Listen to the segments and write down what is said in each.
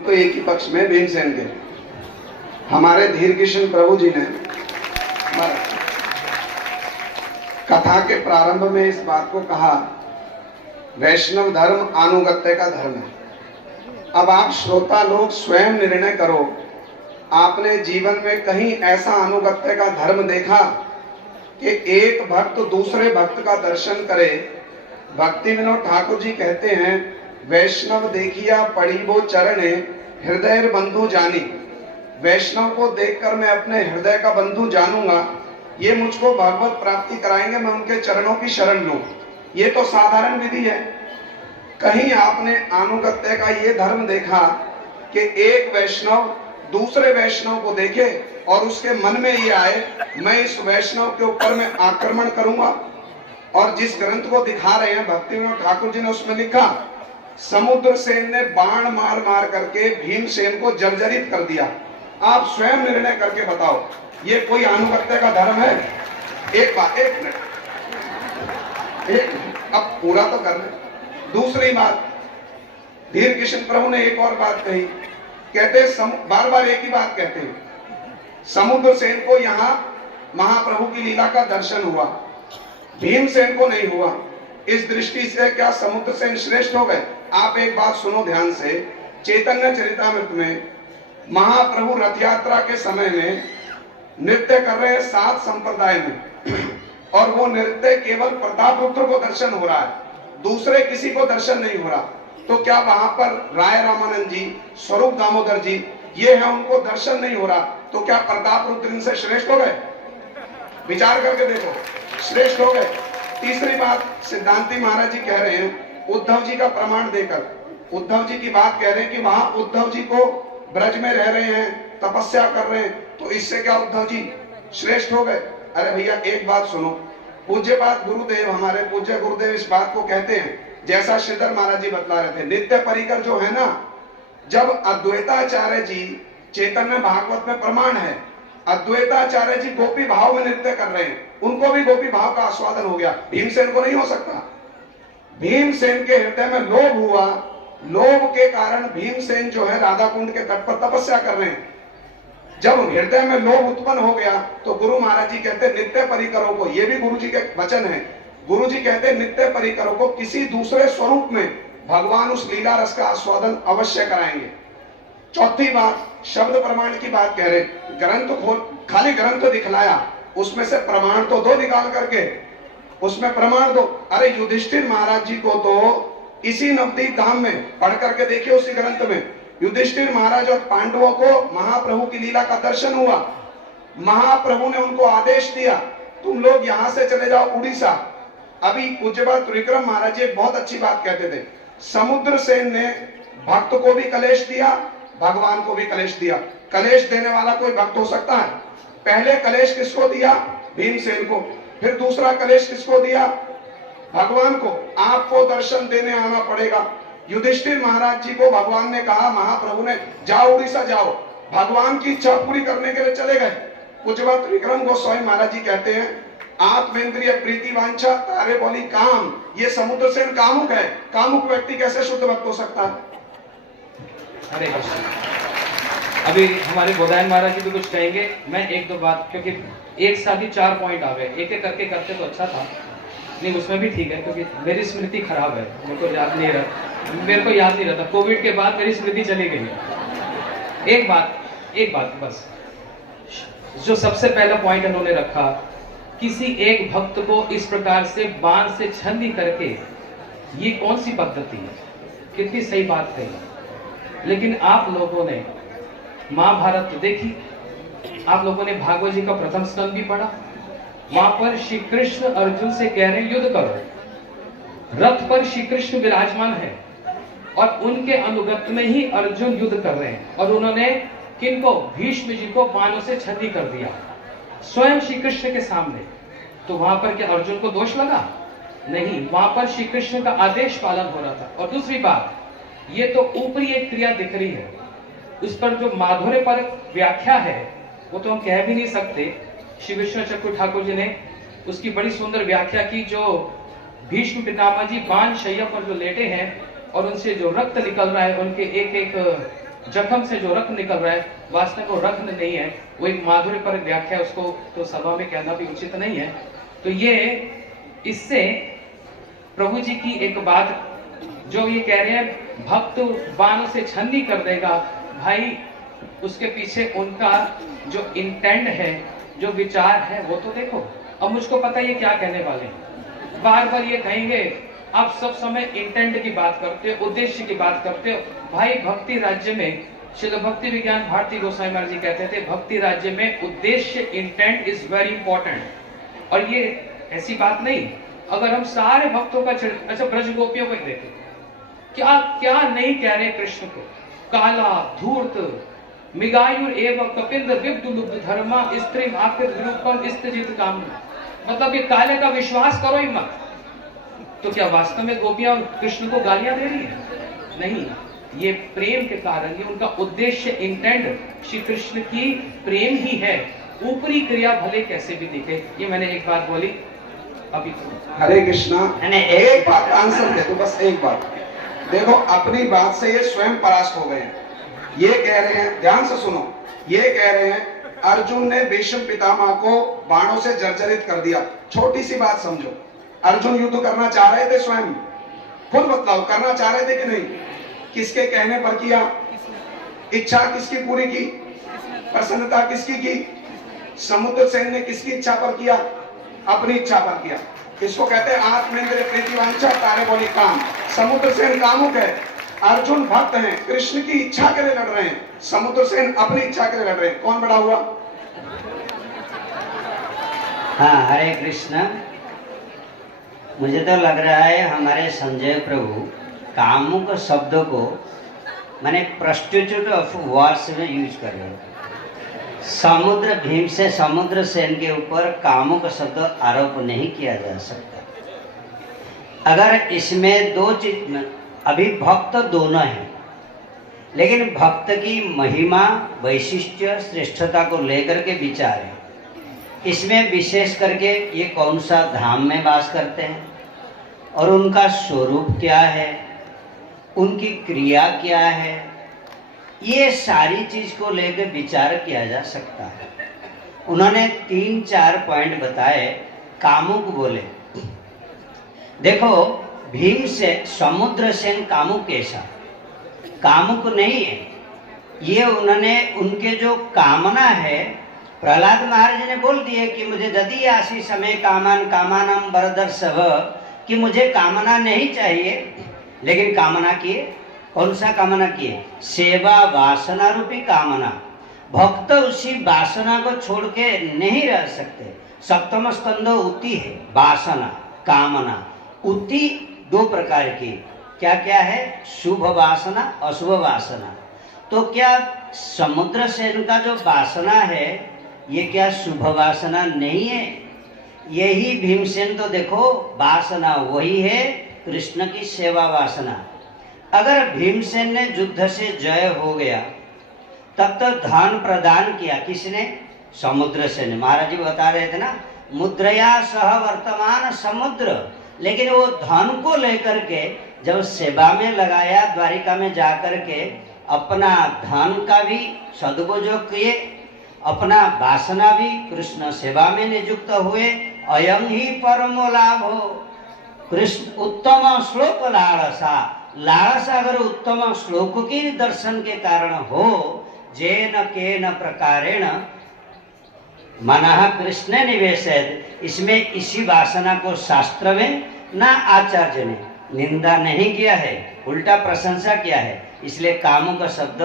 तो एक ही पक्ष में भीमसेन के हमारे धीर किशन प्रभु जी ने कथा के प्रारंभ में इस बात को कहा, वैष्णव धर्म आनुगत्य का धर्म है। अब आप श्रोता लोग स्वयं निर्णय करो, आपने जीवन में कहीं ऐसा अनुगत्य का धर्म देखा कि एक भक्त दूसरे भक्त का दर्शन करे? भक्ति विनोद ठाकुर जी कहते हैं, वैष्णव देखिया पड़ी वो चरणे हृदय बंधु जानी। वैष्णव को देखकर मैं अपने हृदय का बंधु जानूंगा, ये मुझको भगवत प्राप्ति कराएंगे, मैं उनके चरणों की शरण लूं। ये तो साधारण विधि है। कहीं आपने अनुगत्य का ये धर्म देखा कि एक वैष्णव दूसरे वैष्णव को देखे और उसके मन में ये आए, मैं इस वैष्णव के ऊपर मैं आक्रमण करूंगा? और जिस ग्रंथ को दिखा रहे हैं भक्ति विनोद ठाकुर जी ने, उसमें लिखा, समुद्र सेन ने बाण मार मार करके भीमसेन को जर्जरित कर दिया। आप स्वयं निर्णय करके बताओ, ये कोई अनुगत्य का धर्म है? एक बात, एक मिनट, अब पूरा तो कर ले। दूसरी बात, धीर किशन प्रभु ने एक और बात कही, कहते बार बार एक ही बात कहते हैं, समुद्र सेन को यहाँ महाप्रभु की लीला का दर्शन हुआ, भीमसेन को नहीं हुआ। इस दृष्टि से क्या समुद्र सेन श्रेष्ठ हो गए? आप एक बात सुनो ध्यान से, चैतन्य चरितामृत में महाप्रभु रथ यात्रा के समय में नृत्य कर रहे हैं 7 संप्रदाय में, और वो नृत्य केवल प्रतापरुद्र को दर्शन हो रहा है, दूसरे किसी को दर्शन नहीं हो रहा। तो क्या वहां पर राय रामानंद जी, स्वरूप दामोदर जी, ये है, उनको दर्शन नहीं हो रहा, तो क्या प्रतापरुद्र इनसे श्रेष्ठ हो गए? विचार करके देखो, श्रेष्ठ हो गए। तीसरी बात, सिद्धांती महाराज जी कह रहे हैं, उद्धव जी का प्रमाण देकर, उद्धव जी की बात कह रहे हैं कि वहां उद्धव जी को ब्रज में रह रहे हैं, तपस्या कर रहे हैं, तो इससे क्या उद्धव जी श्रेष्ठ हो गए? अरे भैया एक बात सुनो, पूज्यपाद गुरुदेव, हमारे पूज्य गुरुदेव इस बात को कहते हैं, जैसा श्रीधर महाराज जी बतला रहे थे, नित्य परिकर जो है ना, जब अद्वैताचार्य जी, चैतन्य भागवत में प्रमाण है, अद्वैताचार्य जी गोपी भाव में नृत्य कर रहे हैं, उनको भी गोपी भाव का आस्वादन हो गया, भीमसेन को नहीं हो सकता। भीमसेन के हृदय में लोभ हुआ, लोभ के कारण भीमसेन जो है राधा कुंड के तट पर तपस्या कर रहे हैं। जब हृदय में लोभ उत्पन्न हो गया तो गुरु महाराज जी कहते नित्य परिकरों को, ये भी गुरु जी के वचन है, गुरु जी कहते नित्य परिकरों को किसी दूसरे स्वरूप में भगवान उस लीला रस का आस्वादन अवश्य कराएंगे। चौथी बात, शब्द प्रमाण की बात कह रहे, ग्रंथ खोल, खाली ग्रंथ दिखलाया, उसमें से प्रमाण तो दो निकाल करके, उसमें प्रमाण दो। अरे युधिष्ठिर महाराज जी को तो इसी नवदीप धाम में पढ़ करके देखिए, उसी ग्रंथ में युधिष्ठिर महाराज और पांडवों को महाप्रभु की लीला का दर्शन हुआ, महाप्रभु ने उनको आदेश दिया, तुम लोग यहां से चले जाओ उड़ीसा। अभी पूज्यपाद त्रिविक्रम महाराज जी एक बहुत अच्छी बात कहते थे, समुद्र सेन ने भक्त को भी कलेश दिया, भगवान को भी कलेश दिया। कलेश देने वाला कोई भक्त हो सकता है? पहले कलेश किसको दिया? भीमसेन को। फिर दूसरा कलेश किसको दिया? भगवान को। आपको दर्शन देने आना पड़ेगा। युधिष्ठिर महाराज जी को भगवान ने कहा, महाप्रभु ने, जाओ उड़ीसा जाओ, भगवान की इच्छा पूरी करने के लिए चले गए। पूज्यपाद त्रिविक्रम गोस्वामी महाराज जी कहते हैं, आत्मेंद्रिय प्रीति वांछा तारे बोली काम, ये समुद्र सेन कामुक है, कामुक व्यक्ति कैसे शुद्ध भक्त हो सकता है? हरे कृष्ण। अभी हमारे बोधायन महाराज जी भी कुछ कहेंगे, मैं एक दो बात, क्योंकि एक साथ ही 4 पॉइंट आ गए, एक एक करके करते तो अच्छा था, नहीं उसमें भी ठीक है, क्योंकि मेरी स्मृति खराब है, मेरे को याद नहीं रहता, कोविड के बाद मेरी स्मृति चली गई। एक बात बस, जो सबसे पहला पॉइंट उन्होंने रखा, किसी एक भक्त को इस प्रकार से बाण से छंदी करके, ये कौन सी पद्धति है? कितनी सही बात कही। लेकिन आप लोगों ने महाभारत देखी, आप लोगों ने भागवत जी का प्रथम स्कंद भी पढ़ा, वहां पर श्री कृष्ण अर्जुन से कह रहे हैं युद्ध करो, रथ पर श्री कृष्ण विराजमान है और उनके अनुगत में ही अर्जुन युद्ध कर रहे हैं, और उन्होंने किनको? भीष्म जी को बाणों से छंदी कर दिया स्वयं श्री कृष्ण के सामने। तो वहां पर क्या अर्जुन को दोष लगा? नहीं, वहां पर श्री कृष्ण का आदेश पालन हो रहा था। और दूसरी बात, ये तो ऊपरी एक क्रिया दिख रही है, उस पर जो माधुर्य पर व्याख्या है वो तो हम कह भी नहीं सकते। श्री विष्णु चक्रु ठाकुर जी ने उसकी बड़ी सुंदर व्याख्या की, जो भीष्म पितामह जी बाण शैया पर जो लेटे हैं और उनसे जो रक्त निकल रहा है, उनके एक एक जख्म से जो रक्त निकल रहा है वास्तव में वो रक्त नहीं है, वो एक माधुर्य पर व्याख्या है, उसको तो सभा में कहना भी उचित नहीं है। तो ये इससे प्रभु जी की एक बात जो ये कह रहे हैं भक्त बाणों से छन्नी कर देगा, भाई उसके पीछे उनका जो इंटेंट है, जो विचार है, वो तो देखो। अब मुझको पता है ये क्या कहने वाले हैं, बार बार ये कहेंगे आप सब समय इंटेंट की बात करते हो, उद्देश्य की बात करते हो। भाई भक्ति राज्य में श्रील भक्ति विज्ञान भारती गोसाई महाराज जी कहते थे भक्ति राज्य में उद्देश्य इंटेंट इज वेरी इंपॉर्टेंट। और ये ऐसी बात नहीं, अगर हम सारे भक्तों का अच्छा ब्रज गोपियों को देखें क्या क्या नहीं कह रहे कृष्ण को, काला धूर्त मिगायुर एवं कपिंद विब्दुलुब्ध धर्मा स्त्री आकृत विरूपम स्त्रीजित काम। मतलब ये काले का विश्वास करो ही मत। तो क्या वास्तव में गोपियां कृष्ण को गालियां दे रही है? नहीं, ये प्रेम के कारण, ये उनका उद्देश्य इंटेंट श्री कृष्ण की प्रेम ही है। ऊपरी क्रिया भले कैसे भी दिखे। ये मैंने एक बात बोली अभी। हरे कृष्णा। एक बात आंसर दे दो, बस एक बात। देखो अपनी बात से ये स्वयं परास्त हो गए हैं। ये कह रहे हैं, ध्यान से सुनो, ये कह रहे हैं अर्जुन ने भीष्म पितामह को बाणों से जर्जरित कर दिया। छोटी सी बात समझो, अर्जुन युद्ध करना चाह रहे थे स्वयं? खुद बतलाओ, करना चाह रहे थे कि नहीं? किसके कहने पर किया? इच्छा किसकी पूरी की? प्रसन्नता किसकी की? समुद्र सेन ने किसकी इच्छा पर किया? अपनी इच्छा पर किया। इसको कहते हैं आत्मेंद्रिय प्रीतिवांछा तारे बोली काम। समुद्र सेन कामुक है, अर्जुन भक्त हैं, कृष्ण की इच्छा के लिए लड़ रहे हैं, समुद्र सेन अपनी इच्छा के लिए लड़ रहे हैं। कौन बड़ा हुआ? हाँ, हरे कृष्ण। मुझे तो लग रहा है हमारे संजय प्रभु कामुक शब्द को माने प्रोस्टिट्यूट ऑफ वर्ड्स में यूज कर रहे हैं। समुद्र भीम से समुद्र सेन के ऊपर कामुक शब्द आरोप नहीं किया जा सकता। अगर इसमें दो चीज, अभी भक्त दोनों हैं, लेकिन भक्त की महिमा, वैशिष्ट्य, श्रेष्ठता को लेकर के विचार है। इसमें विशेष करके ये कौन सा धाम में वास करते हैं और उनका स्वरूप क्या है, उनकी क्रिया क्या है, ये सारी चीज को लेकर विचार किया जा सकता है। उन्होंने 3-4 पॉइंट बताए। कामुक बोले, देखो भीम से समुद्र सेन कामुक कैसा? कामुक नहीं है ये। उन्होंने उनके जो कामना है, प्रहलाद महाराज ने बोल दिए कि मुझे यदि आशी समय कामान कामानम बरदर्शव, कि मुझे कामना नहीं चाहिए, लेकिन कामना किए। कौन सा कामना किए? सेवा वासना रूपी कामना। भक्त उसी वासना को छोड़ के नहीं रह सकते। सप्तम स्कंद उति है, वासना, कामना। उति 2 प्रकार की, क्या क्या है? शुभ वासना, अशुभ वासना। तो क्या समुद्र सेन का जो वासना है ये क्या शुभ वासना नहीं है? यही भीमसेन तो देखो वासना वही है, कृष्ण की सेवा वासना। अगर भीमसेन ने युद्ध से जय हो गया तब तो धन प्रदान किया किसने? समुद्र सेन। महाराज जी बता रहे थे ना, मुद्रया सह वर्तमान समुद्र। लेकिन वो धन को लेकर के जब सेवा में लगाया, द्वारिका में जाकर के अपना धन का भी सदुपयोग किए, अपना वासना भी कृष्ण सेवा में नियुक्त हुए। अयं ही परमो लाभ हो कृष्ण उत्तम श्लोक लालसा। लालसा अगर उत्तम श्लोक की दर्शन के कारण हो, जेन केन प्रकारेण मनः कृष्ण निवेशित, इसमें इसी वासना को शास्त्र में ना आचार्य ने निंदा नहीं किया है, उल्टा प्रशंसा किया है। इसलिए कामों का शब्द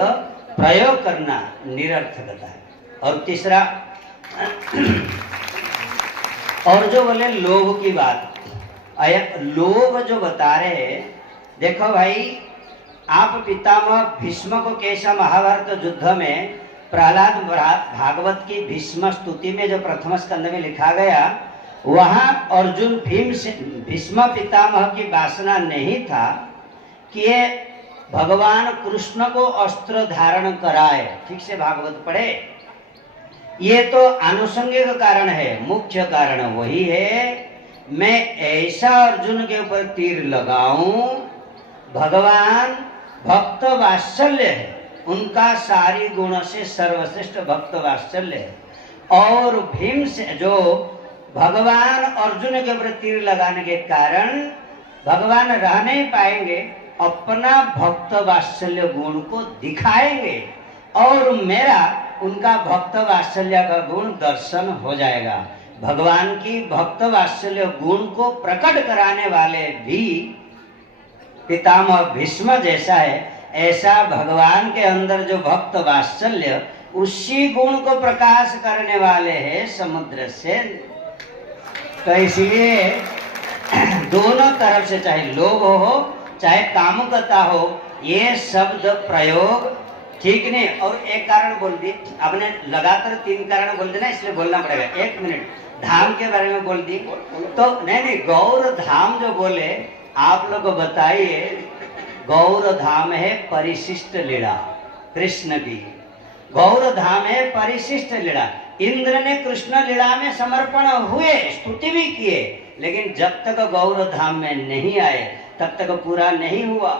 प्रयोग करना निरर्थकता है। और तीसरा, और जो बोले लोभ की बात, लोभ जो बता रहे हैं, देखो भाई आप पितामह भीष्म को कैसा महाभारत युद्ध में प्रहलाद भागवत की भीष्म स्तुति में जो प्रथम स्कंद में लिखा गया, वहां अर्जुन भीष्म पितामह की वासना नहीं था कि ये भगवान कृष्ण को अस्त्र धारण कराए। ठीक से भागवत पढ़े, ये तो आनुषंगिक कारण है, मुख्य कारण वही है मैं ऐसा अर्जुन के ऊपर तीर लगाऊं। भगवान भक्त वात्सल्य है, उनका सारी गुणों से सर्वश्रेष्ठ भक्त वात्सल्य है। और भीम से जो भगवान अर्जुन के ऊपर तीर लगाने के कारण भगवान रह नहीं पाएंगे, अपना भक्त वात्सल्य गुण को दिखाएंगे और मेरा उनका भक्त वात्सल्य का गुण दर्शन हो जाएगा। भगवान की भक्त वात्सल्य गुण को प्रकट कराने वाले भी पितामह भीष्म जैसा है, ऐसा भगवान के अंदर जो भक्त वात्सल्य उसी गुण को प्रकाश करने वाले हैं समुद्र सेन। तो इसलिए दोनों तरफ से चाहे लोभ हो चाहे कामुकता हो, ये शब्द प्रयोग ठीक नहीं। और एक कारण बोल दी आपने, लगातार 3 कारण बोल देना, इसलिए बोलना पड़ेगा। 1 मिनट, धाम के बारे में बोल दी तो नहीं, गौर धाम जो बोले आप लोग बताइए। गौर धाम है परिशिष्ट लीला कृष्ण की, गौर धाम है परिशिष्ट लीला। इंद्र ने कृष्ण लीला में समर्पण हुए, स्तुति भी किए, लेकिन जब तक गौर धाम में नहीं आए तब तक पूरा नहीं हुआ।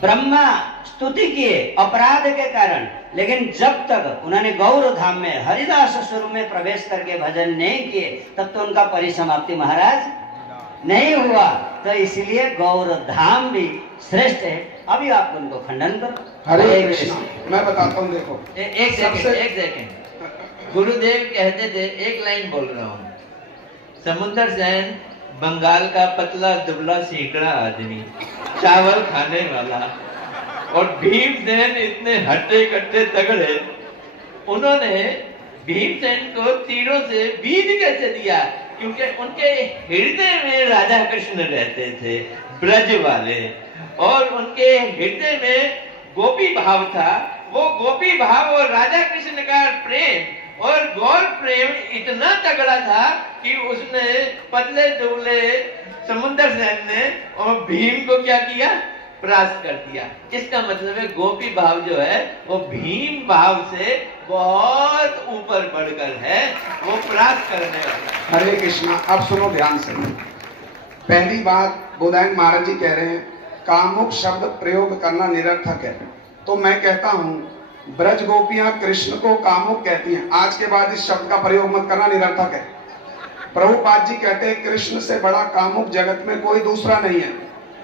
ब्रह्मा स्तुति किए अपराध के कारण, लेकिन जब तक उन्होंने गौर धाम में हरिदास स्वरूप में प्रवेश करके भजन नहीं किए तब तो उनका परिसमाप्ति महाराज नहीं हुआ। तो इसलिए गौर धाम भी श्रेष्ठ है। अभी आप उनको खंडन करो। हरे कृष्ण। मैं बताता हूँ, देखो एक सेकंड, गुरुदेव कहते थे, एक लाइन बोल रहा हूँ। समुद्र सेन बंगाल का पतला दुबला सीकड़ा आदमी, चावल खाने वाला, और भीमसेन इतने हट्टे कट्टे तगड़े, उन्होंने भीमसेन को तीरों से बीज कैसे दिया? क्योंकि उनके हृदय में राधा कृष्ण रहते थे, ब्रज वाले, और उनके हृदय में गोपी भाव था। वो गोपी भाव और राधा कृष्ण का प्रेम और गौर प्रेम इतना तगड़ा था कि उसने पतले दुबले समुद्र सेन ने और भीम को क्या किया? परास्त कर दिया। इसका मतलब है गोपी भाव जो है वो भीम भाव से बहुत ऊपर बढ़कर है, वो परास्त करने वाला। हरे कृष्णा। अब सुनो ध्यान से। पहली बात बोधायन महाराज जी कह रहे हैं कामुक शब्द प्रयोग करना निरर्थक है। तो मैं कहता हूँ ब्रज गोपियां कृष्ण को कामुक कहती हैं, आज के बाद इस शब्द का प्रयोग मत करना, निरर्थक है। प्रभुपाद जी कहते हैं कृष्ण से बड़ा कामुक जगत में कोई दूसरा नहीं है।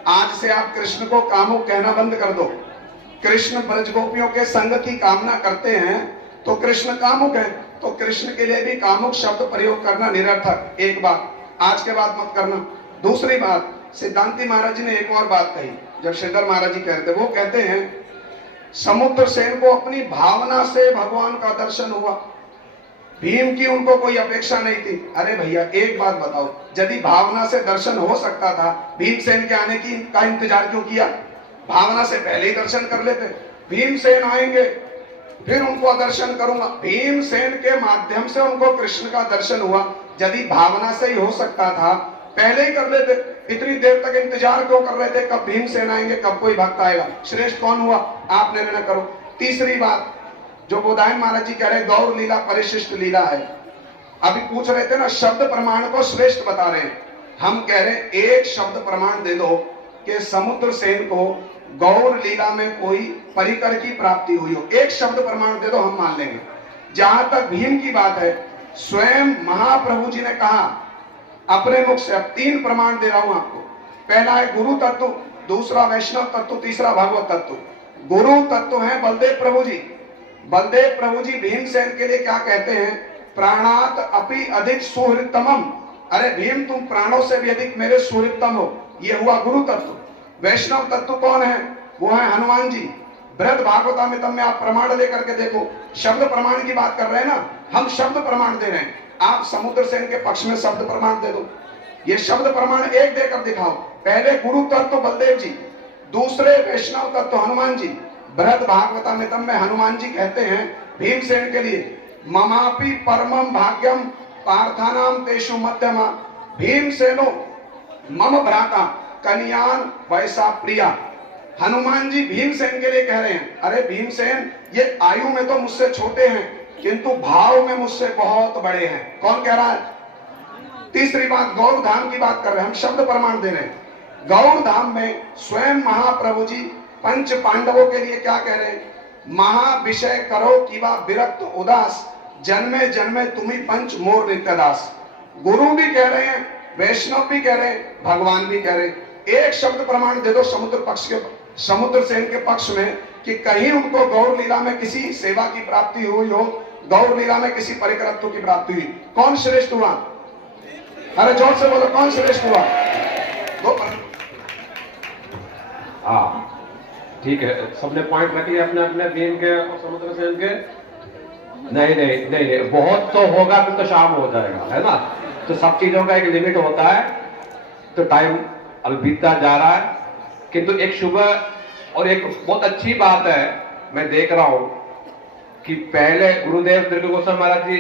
आज से आप कृष्ण को कामुक कहना बंद कर दो। कृष्ण ब्रज गोपियों के संग की कामना करते हैं तो कृष्ण कामुक है, तो कृष्ण के लिए भी कामुक शब्द प्रयोग करना निरर्थक। एक बात आज के बाद मत करना। दूसरी बात, सिद्धांति महाराज जी ने एक और बात कही, जब श्रीधर महाराज जी कह रहे थे, वो कहते हैं समुद्र सेन को अपनी भावना से भगवान का दर्शन हुआ, भीम की उनको कोई अपेक्षा नहीं थी। अरे भैया एक बात बताओ, यदि भावना से दर्शन हो सकता था भीमसेन के आने की का इंतजार क्यों किया? भावना से पहले ही दर्शन कर लेते। भीमसेन आएंगे फिर उनको दर्शन करूंगा। भीमसेन के माध्यम से उनको कृष्ण का दर्शन हुआ। यदि भावना से ही हो सकता था पहले ही कर लेते। इतनी देर तक इंतजार क्यों कर रहे थे कब भीमसेन आएंगे, कब कोई भक्त आएगा? श्रेष्ठ कौन हुआ? आप निर्णय करो। तीसरी बात जो बोधायन महाराज जी कह रहे हैं गौर लीला परिशिष्ट लीला है। अभी पूछ रहे थे ना, शब्द प्रमाण को श्रेष्ठ बता रहे हैं। हम कह रहे हैं एक शब्द प्रमाण दे दो कि समुद्र सेन को गौर लीला में कोई परिकर की प्राप्ति हुई हो। एक शब्द प्रमाण दे दो, हम मान लेंगे। जहां तक भीम की बात है, स्वयं महाप्रभु जी ने कहा अपने मुख से। अब 3 प्रमाण दे रहा हूं आपको। पहला है गुरु तत्व, दूसरा वैष्णव तत्व, तीसरा भागवत तत्व। गुरु तत्व है बलदेव प्रभु जी। बलदेव प्रभु जी भीमसेन के लिए क्या कहते हैं? प्राणात अपि अधिक सुहृतमम। अरे भीम तुम प्राणों से भी अधिक मेरे सुहृतम हो। ये हुआ गुरु तत्व। वैष्णव तत्व कौन है? वो है हनुमान जी। बृहद भागवतामृतम में आप प्रमाण लेकर के देखो। शब्द प्रमाण की बात कर रहे हैं ना, हम शब्द प्रमाण दे रहे हैं। आप समुद्र सेन के पक्ष में शब्द प्रमाण दे दो। ये शब्द प्रमाण एक देकर दिखाओ। पहले गुरु तत्व बलदेव जी, दूसरे वैष्णव तत्व हनुमान जी। बृहद भागवतामृतम में हनुमान जी कहते हैं भीमसेन के लिए ममापि परमम भाग्यम पार्थानाम तेषु मध्यमा भीमसेनो मम भ्राता कन्यान वैसा प्रिया। हनुमान जी भीमसेन के लिए कह रहे हैं अरे भीमसेन ये आयु में तो मुझसे छोटे हैं किंतु भाव में मुझसे बहुत बड़े हैं। कौन कह रहा है? तीसरी बात गौर धाम की बात कर रहे हैं, हम शब्द प्रमाण दे रहे हैं। गौर धाम में स्वयं महाप्रभु जी पंच पांडवों के लिए क्या कह रहे हैं? महा विषय करो कि वह विरक्त उदास, जन्मे जन्मे तुम्ही पंच मोर नित्यदास। गुरु भी कह रहे हैं, वैष्णव भी कह रहे हैं, भगवान भी कह रहे हैं। एक शब्द प्रमाण दे दो समुद्र सेन के पक्ष में कि कहीं उनको गौर लीला में किसी सेवा की प्राप्ति हुई हो, गौर लीला में किसी परिकरत्व की प्राप्ति हुई। कौन श्रेष्ठ हुआ? अरे जोर से बोलो, कौन श्रेष्ठ हुआ? हाँ ठीक है, सबने पॉइंट रखे अपने अपने बीन के और समुद्र सेन के। नहीं नहीं नहीं नहीं, बहुत तो होगा फिर तो शाम हो जाएगा, है ना। तो सब चीजों का एक लिमिट होता है, तो टाइम अभी बीतता जा रहा है। किंतु एक शुभ और एक बहुत अच्छी बात है, मैं देख रहा हूं कि पहले गुरुदेव दीर्घ गोस्वामी महाराज जी